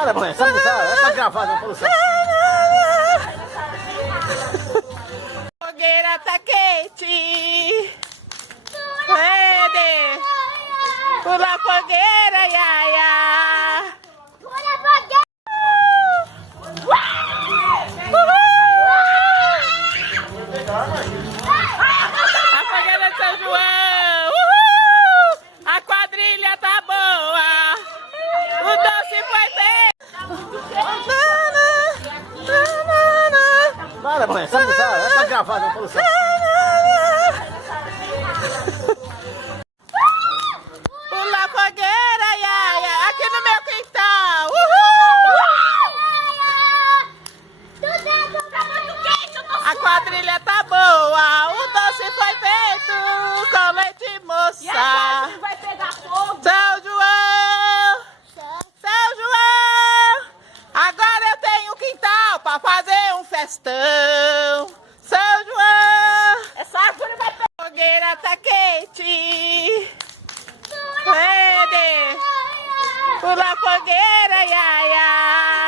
Para, mãe, sabe que tá? Tá gravado, não produção. Fogueira tá quente. Vende. Pula fogueira, iaia. Pula fogueira. A fogueira de São João. Uhul. A quadrilha tá boa. O doce foi bem. Para, mãe, sabe que tá gravado, não produção. Pula fogueira, iaia. Aqui no meu quintal. A quadrilha tá boa. O doce foi feito com leite moça. Vai pegar fogo. São João. São João. Agora eu tenho quintal pra fazer um festão. São João. Essa árvore vai pegar. A fogueira tá quente. Vende. Pula fogueira, iaia.